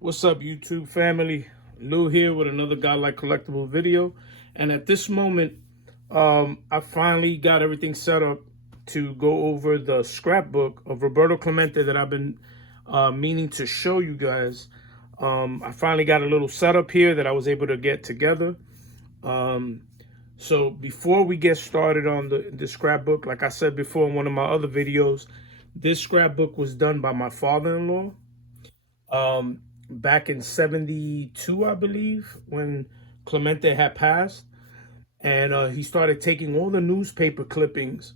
What's up, YouTube family? Lou here with another Godlike Collectible video. And at this moment, I finally got everything set up to go over the scrapbook of Roberto Clemente that I've been meaning to show you guys. I finally got a little setup here that I was able to get together. So before we get started on the scrapbook, like I said before in one of my other videos, this scrapbook was done by my father-in-law. Back in 72, I believe, when Clemente had passed. And he started taking all the newspaper clippings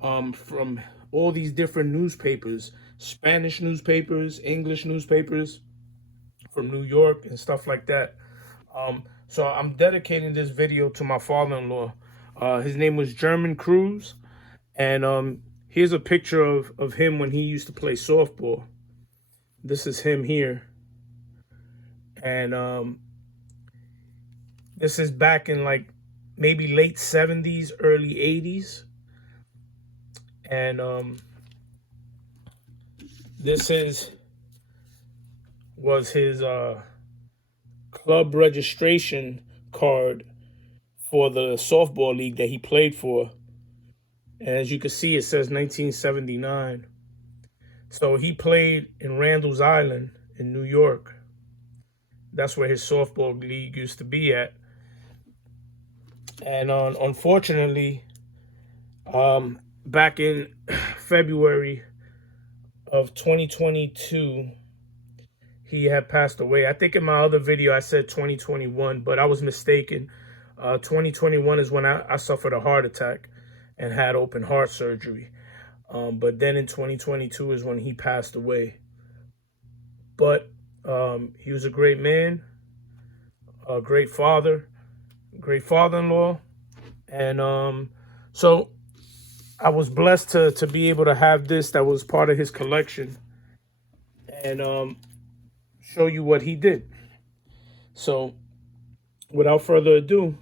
from all these different newspapers, Spanish newspapers, English newspapers from New York and stuff like that. So I'm dedicating this video to my father-in-law. His name was German Cruz. And here's a picture of him when he used to play softball. This is him here. And this is back in like maybe late 70s, early 80s. And this was his club registration card for the softball league that he played for. And as you can see, it says 1979. So he played in Randall's Island in New York. That's where his softball league used to be at. And unfortunately, back in February of 2022, he had passed away. I think in my other video I said 2021, but I was mistaken. 2021 is when I suffered a heart attack and had open heart surgery. But then in 2022 is when he passed away. But he was a great man, a great father, great father-in-law. And so I was blessed to be able to have this that was part of his collection and show you what he did. So without further ado,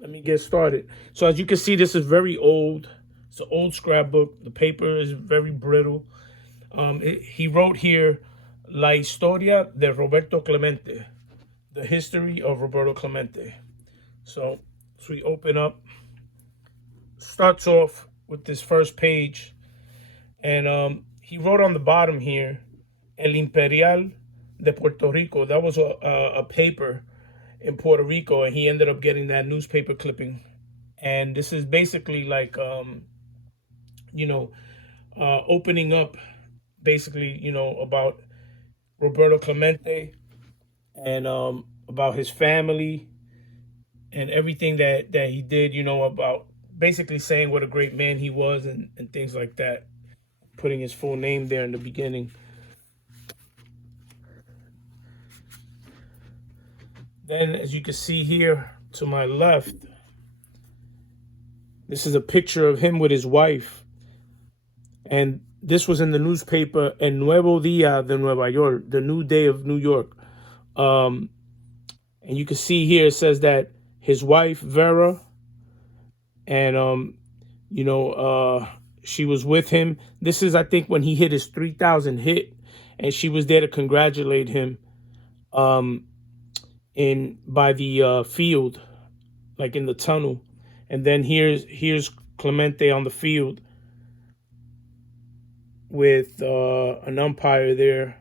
let me get started. So as you can see, this is very old. It's an old scrapbook. The paper is very brittle. He wrote here, La historia de Roberto Clemente, the history of Roberto Clemente. So we open up, starts off with this first page, and he wrote on the bottom here, El Imperial de Puerto Rico. That was a paper in Puerto Rico, and he ended up getting that newspaper clipping. And this is basically like, opening up, basically, about Roberto Clemente and about his family and everything that he did, about basically saying what a great man he was and things like that, putting his full name there in the beginning. Then, as you can see here to my left, this is a picture of him with his wife. And this was in the newspaper, El Nuevo Día de Nueva York, the New Day of New York. And you can see here, it says that his wife, Vera, and, she was with him. This is, I think, when he hit his 3,000 hit, and she was there to congratulate him by the field, like in the tunnel. And then here's Clemente on the field with an umpire there.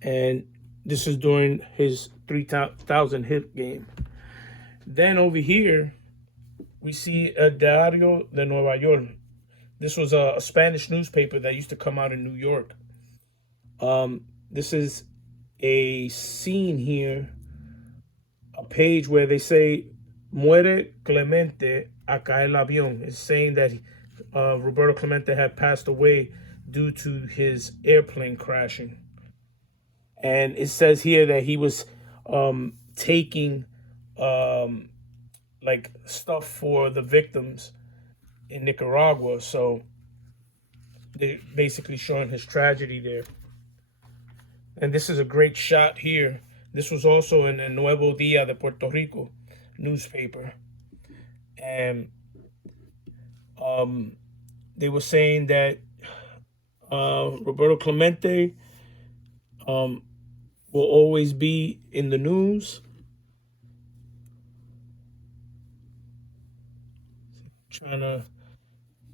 And this is during his 3,000 hit game. Then over here, we see El Diario de Nueva York. This was a Spanish newspaper that used to come out in New York. This is a scene here, a page where they say, Muere Clemente a caer el avión. It's saying that Roberto Clemente had passed away due to his airplane crashing. And it says here that he was taking like stuff for the victims in Nicaragua. So they're basically showing his tragedy there. And this is a great shot here. This was also in the Nuevo Día de Puerto Rico newspaper. And they were saying that Roberto Clemente um, will always be in the news. Trying to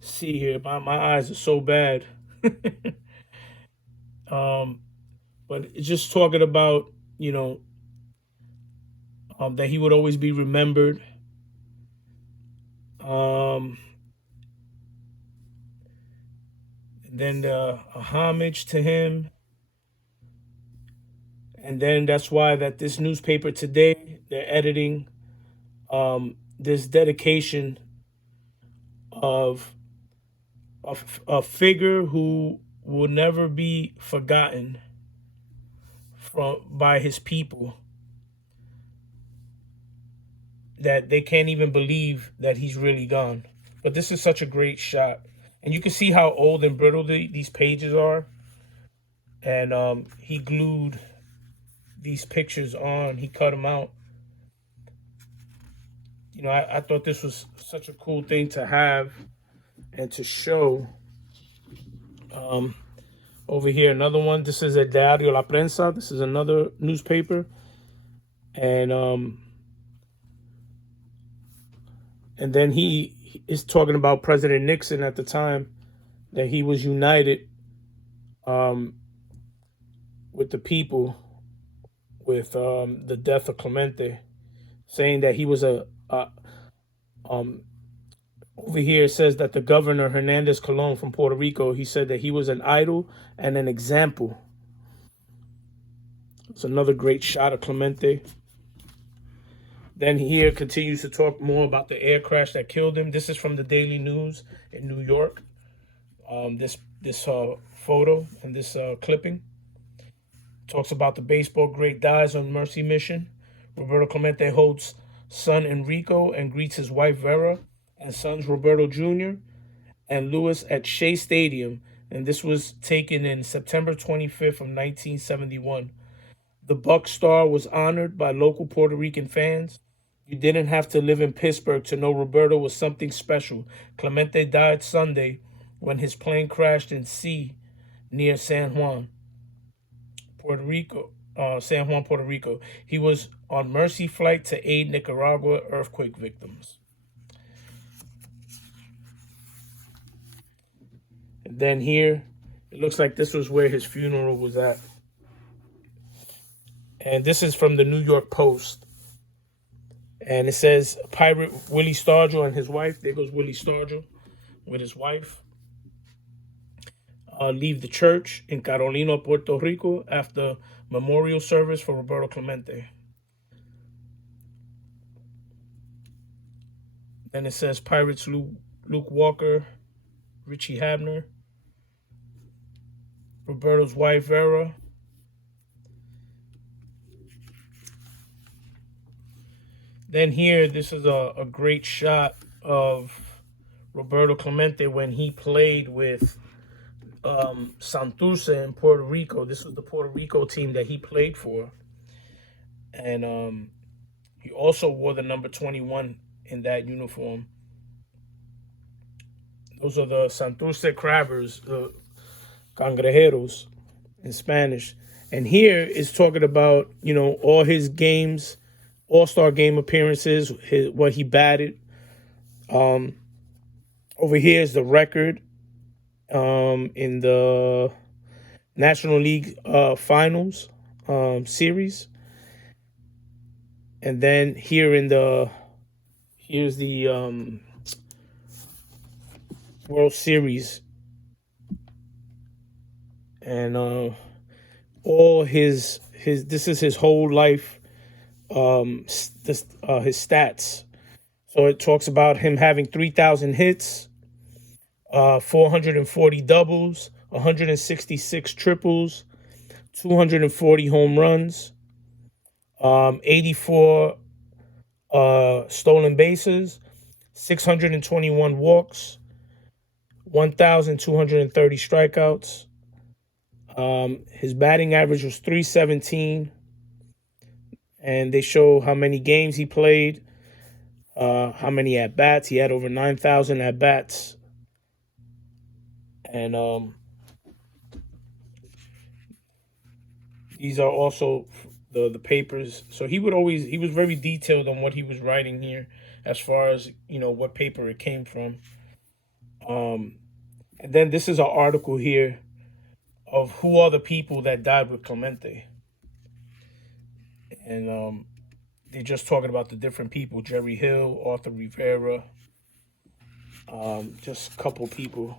see here. My eyes are so bad. um, but it's just talking about, you know, that he would always be remembered. Um, and then a homage to him. And then that's why that this newspaper today, they're editing this dedication of a figure who will never be forgotten by his people, that they can't even believe that he's really gone. But this is such a great shot, and you can see how old and brittle these pages are. And he glued these pictures on. He cut them out. You know, I thought this was such a cool thing to have and to show. Um, Over here, another one. This is a Diario La Prensa. This is another newspaper, and then he is talking about President Nixon at the time, that he was united um, with the people with the death of Clemente, saying that he was um, over here it says that the governor Hernandez Colon from Puerto Rico, he said that he was an idol and an example. It's another great shot of Clemente. Then here continues to talk more about the air crash that killed him. This is from the Daily News in New York. This photo and this clipping talks about the baseball great dies on mercy mission. Roberto Clemente holds son Enrico and greets his wife Vera and sons Roberto Jr. and Luis at Shea Stadium. And this was taken in September 25th of 1971. The Buck star was honored by local Puerto Rican fans. You didn't have to live in Pittsburgh to know Roberto was something special. Clemente died Sunday when his plane crashed in sea near San Juan, Puerto Rico. San Juan, Puerto Rico. He was on mercy flight to aid Nicaragua earthquake victims. And then here, it looks like this was where his funeral was at. And this is from the New York Post. And it says, Pirate Willie Stargell and his wife. There goes Willie Stargell with his wife. Leave the church in Carolina, Puerto Rico after memorial service for Roberto Clemente. Then it says Pirates Luke Walker, Richie Habner, Roberto's wife Vera. Then here, this is a great shot of Roberto Clemente when he played with 70’s in Puerto Rico. This was the Puerto Rico team that he played for. And he also wore the number 21 in that uniform. Those are the 70’s crabbers, the cangrejeros in Spanish. And here is talking about, you know, all his games, all-star game appearances, what he batted. Over here is the record in the National League Finals series. And then here's the World Series. And all his this is his whole life, his stats. So it talks about him having 3,000 hits, 440 doubles, 166 triples, 240 home runs, 84 stolen bases, 621 walks, 1,230 strikeouts. His batting average was 317, and they show how many games he played, how many at bats. He had over 9,000 at bats, and These are also the papers. So he was very detailed on what he was writing here, as far as what paper it came from. Um, and then this is an article here of who are the people that died with Clemente, and they're just talking about the different people: Jerry Hill, Arthur Rivera, just a couple people.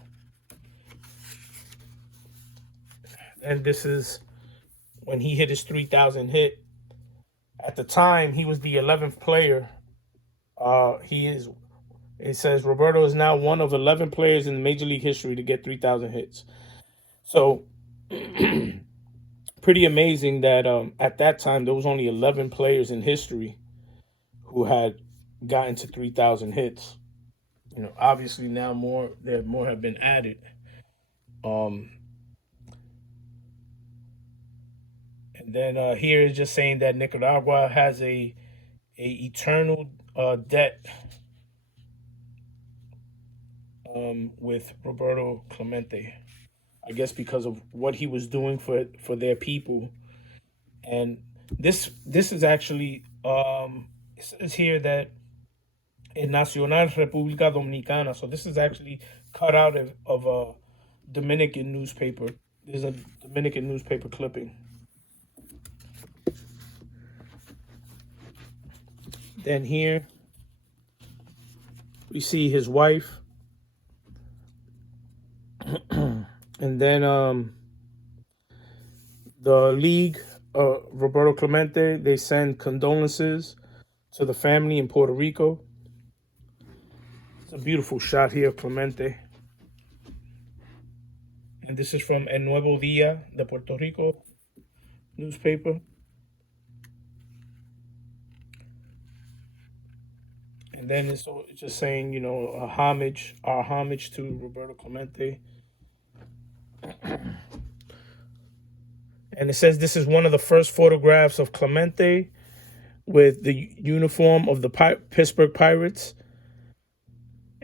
And this is when he hit his 3,000 hit. At the time, he was the 11th player. He is. It says Roberto is now one of 11 players in Major League history to get 3,000 hits. So, pretty amazing that at that time there was only 11 players in history who had gotten to 3,000 hits. Obviously now more have been added. Um, and then here is just saying that Nicaragua has a eternal debt with Roberto Clemente. I guess because of what he was doing for their people. And this is actually it says here that in Nacional República Dominicana. So this is actually cut out of a Dominican newspaper. There's a Dominican newspaper clipping. Then here we see his wife. And then the league, Roberto Clemente, they send condolences to the family in Puerto Rico. It's a beautiful shot here of Clemente. And this is from El Nuevo Día de Puerto Rico newspaper. And then it's just saying, our homage to Roberto Clemente. And it says this is one of the first photographs of Clemente with the uniform of the Pittsburgh Pirates.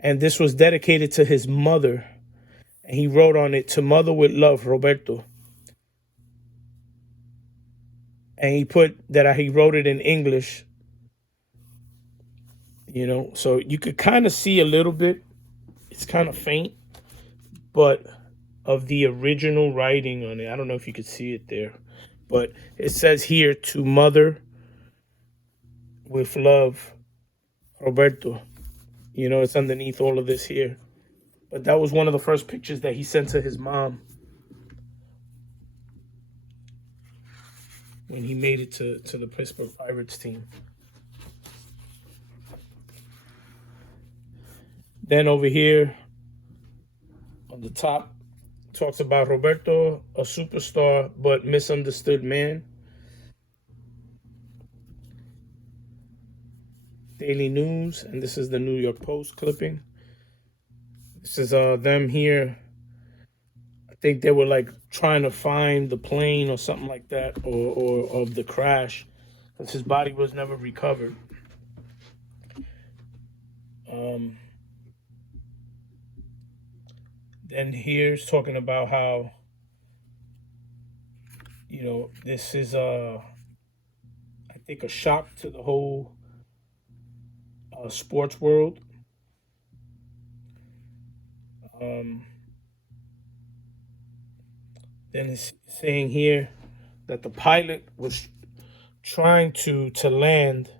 And this was dedicated to his mother. And he wrote on it, "To mother with love, Roberto." And he put that he wrote it in English. So you could kind of see a little bit. It's kind of faint, but of the original writing on it. I don't know if you could see it there, but it says here, "To mother with love, Roberto." It's underneath all of this here. But that was one of the first pictures that he sent to his mom when he made it to the Pittsburgh Pirates team. Then over here on the top, talks about Roberto, a superstar but misunderstood man. Daily News, and this is the New York Post clipping. This is them here. I think they were like trying to find the plane or something like that, or of the crash, because his body was never recovered. Then here's talking about how this is I think a shock to the whole sports world. Then it's saying here that the pilot was trying to land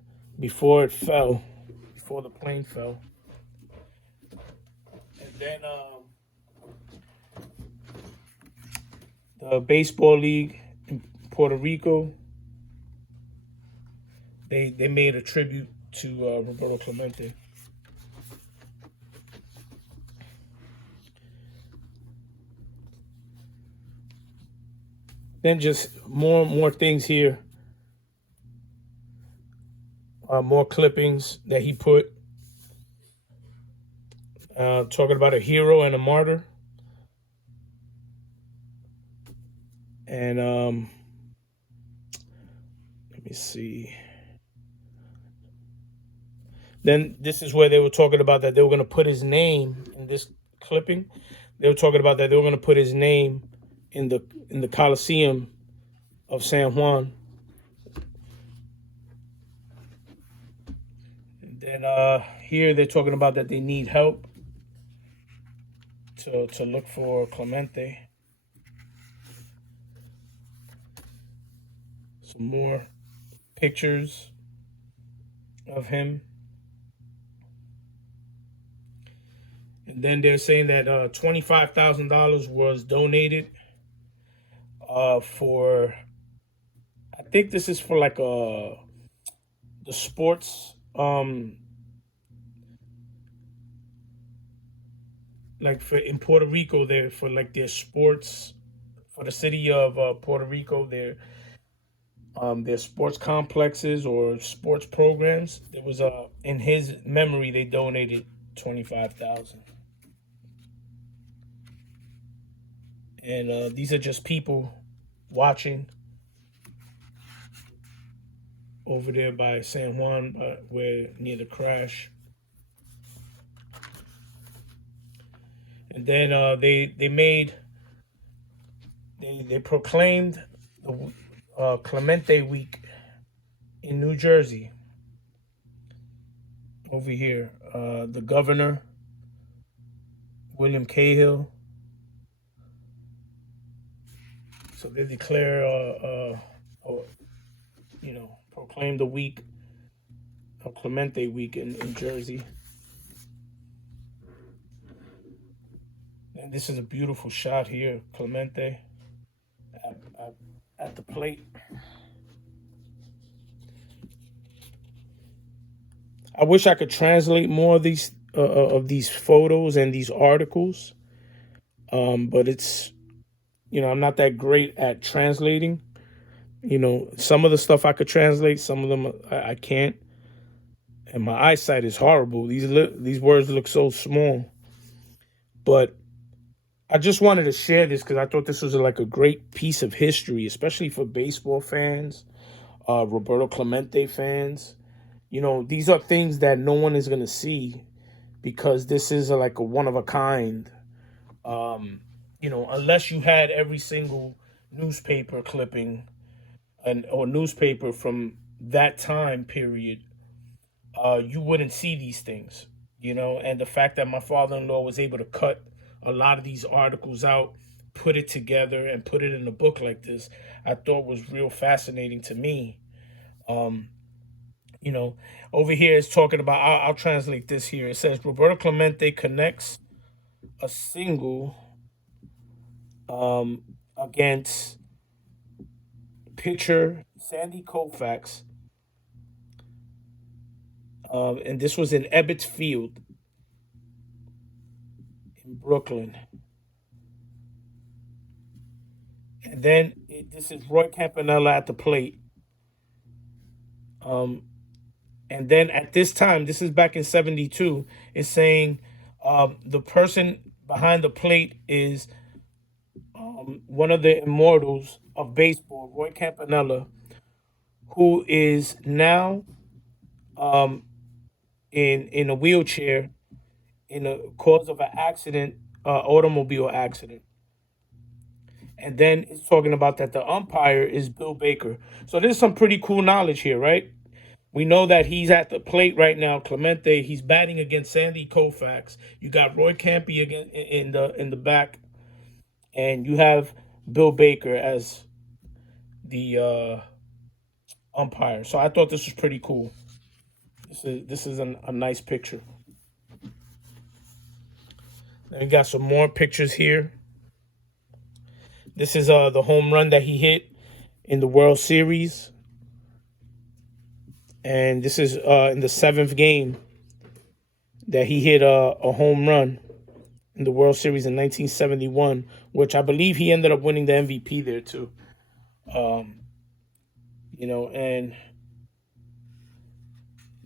before the plane fell. And then the baseball league in Puerto Rico, they made a tribute to Roberto Clemente. Then just more things here. More clippings that he put. Talking about a hero and a martyr. And let me see. Then this is where they were talking about that they were going to put his name in this clipping. They were talking about that they were going to put his name in the Coliseum of San Juan. And then here they're talking about that they need help to look for Clemente. Some more pictures of him. And then they're saying that $25,000 was donated for, I think this is for like the sports, like for in Puerto Rico there, for like their sports, for the city of Puerto Rico, their sports complexes or sports programs. There was in his memory they donated 25,000. And these are just people watching over there by San Juan, where near the crash. And then they proclaimed the Clemente Week in New Jersey. Over here, the governor, William Cahill. So they declare, proclaim the week of Clemente Week in Jersey. And this is a beautiful shot here, Clemente at the plate. I wish I could translate more of these photos and these articles, but it's, I'm not that great at translating. Some of the stuff I could translate, some of them I can't, and my eyesight is horrible. These words look so small, but I just wanted to share this because I thought this was like a great piece of history, especially for baseball fans, Roberto Clemente fans. These are things that no one is going to see because this is like a one of a kind. Unless you had every single newspaper clipping or newspaper from that time period, you wouldn't see these things. And the fact that my father-in-law was able to cut a lot of these articles out, put it together, and put it in a book like this, I thought was real fascinating to me. Over here it's talking about, I'll translate this here. It says, Roberto Clemente connects a single against pitcher Sandy Koufax. And this was in Ebbets Field in Brooklyn. And then this is Roy Campanella at the plate. And then at this time, this is back in 72, it's saying the person behind the plate is one of the immortals of baseball, Roy Campanella, who is now in a wheelchair in a cause of an accident, automobile accident. And then it's talking about that the umpire is Bill Baker. So there's some pretty cool knowledge here, right? We know that he's at the plate right now. Clemente, he's batting against Sandy Koufax. You got Roy Campy again in the back, and you have Bill Baker as the umpire. So I thought this was pretty cool. This is a nice picture. Then we got some more pictures here. This is the home run that he hit in the World Series. And this is in the 7th game that he hit a home run in the World Series in 1971, which I believe he ended up winning the MVP there too. And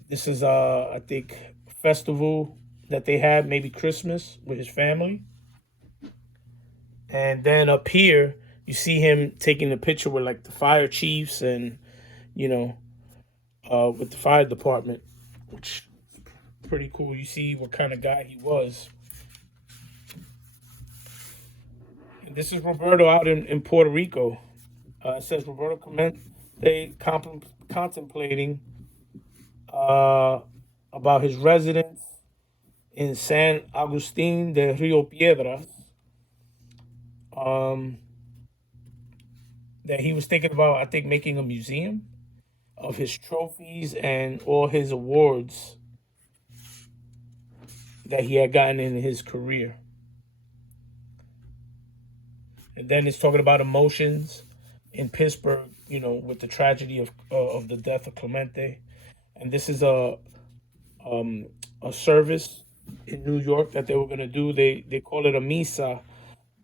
this is I think a festival that they had, maybe Christmas, with his family. And then up here you see him taking a picture with like the fire chiefs and with the fire department, which is pretty cool. You see what kind of guy he was. And this is Roberto out in Puerto Rico. It says Roberto Clemente contemplating uh, about his residence in San Agustin de Rio Piedras. Um, that he was thinking about, I think, making a museum of his trophies and all his awards that he had gotten in his career. And then it's talking about emotions in Pittsburgh, with the tragedy of the death of Clemente. And this is um, a service in New York that they were gonna do. They call it a misa,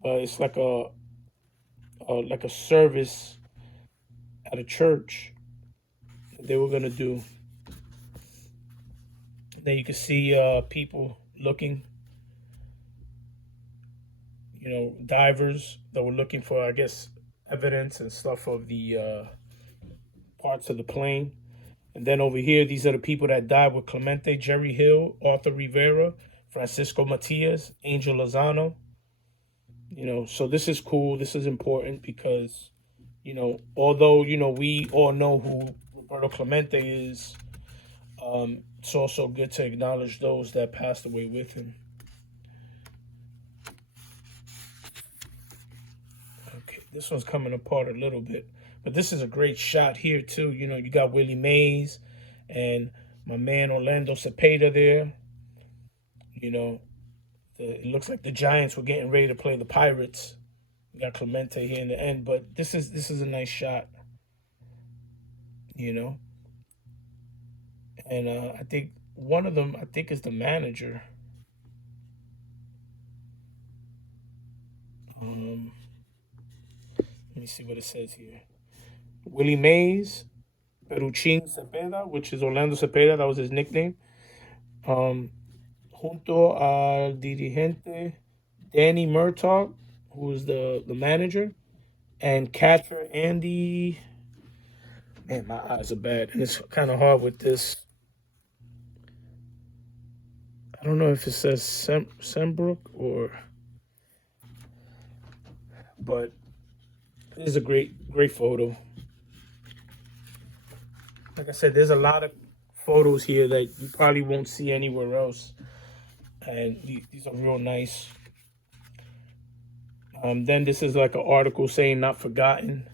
but it's like a service at a church that they were gonna do. Then you can see people looking, divers that were looking for, I guess, evidence and stuff of the parts of the plane. And then over here, these are the people that died with Clemente: Jerry Hill, Arthur Rivera, Francisco Matias, Angel Lozano. So this is cool. This is important because, although, we all know who Roberto Clemente is, it's also good to acknowledge those that passed away with him. Okay, this one's coming apart a little bit, but this is a great shot here too. You got Willie Mays and my man Orlando Cepeda there. It looks like the Giants were getting ready to play the Pirates. We got Clemente here in the end, but this is a nice shot. you know. And I think one of them, I think, is the manager. Um, Let me see what it says here. Willie Mays, Peruchin Cepeda, which is Orlando Cepeda, that was his nickname. Um, Junto al dirigente Danny Murtaugh, who is the manager, and catcher Andy. Man, my eyes are bad, and it's kind of hard with this. I don't know if it says Sembrook but it is a great photo. Like I said, there's a lot of photos here that you probably won't see anywhere else, and these are real nice. Then this is like an article saying "not forgotten."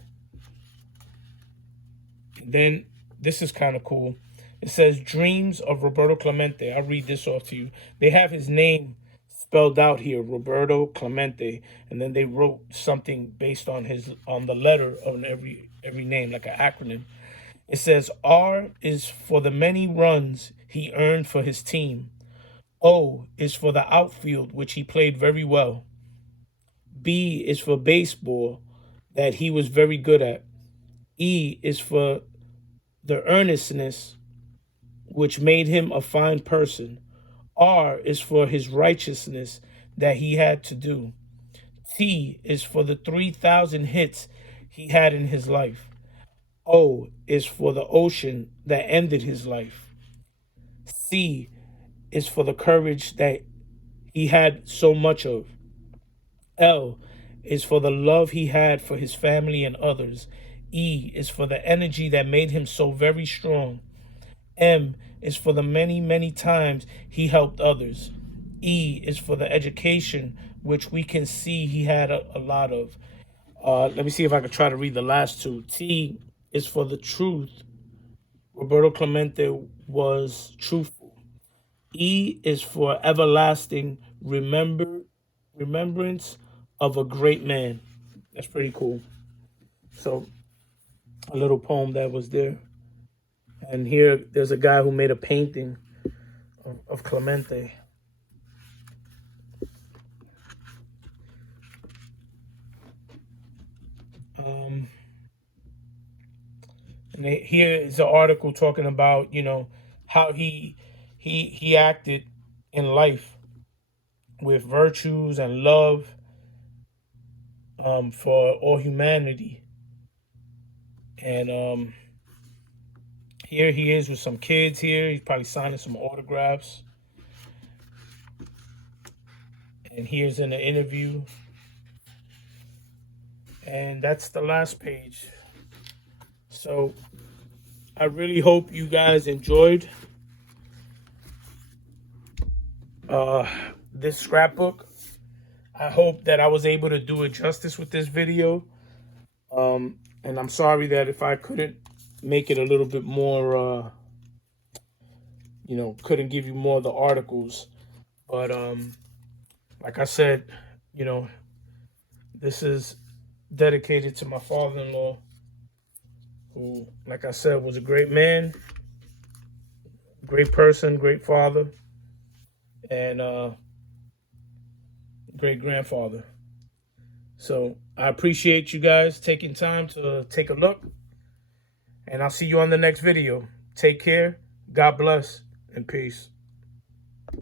Then this is kind of cool. It says "Dreams of Roberto Clemente." I'll read this off to you. They have his name spelled out here, Roberto Clemente, and then they wrote something based on the letter of every name, like an acronym. It says R is for the many runs he earned for his team. O is for the outfield, which he played very well. B is for baseball, that he was very good at. E is for the earnestness, which made him a fine person. R is for his righteousness that he had to do. T is for the 3,000 hits he had in his life. O is for the ocean that ended his life. C is for the courage that he had so much of. L is for the love he had for his family and others. E is for the energy that made him so very strong. M is for the many, many times he helped others. E is for the education, which we can see he had a lot of. Let me see if I can try to read the last two. T is for the truth. Roberto Clemente was truthful. E is for everlasting remembrance of a great man. That's pretty cool. So, a little poem that was there. And here, there's a guy who made a painting of Clemente. Um, and here is an article talking about, how he acted in life with virtues and love, for all humanity. And here he is with some kids here. He's probably signing some autographs. And here's in the interview. And that's the last page. So I really hope you guys enjoyed this scrapbook. I hope that I was able to do it justice with this video. And I'm sorry that if I couldn't make it a little bit more, couldn't give you more of the articles. But like I said, you know, this is dedicated to my father-in-law, who, like I said, was a great man, great person, great father, and great grandfather. So I appreciate you guys taking time to take a look, and I'll see you on the next video. Take care, God bless, and peace.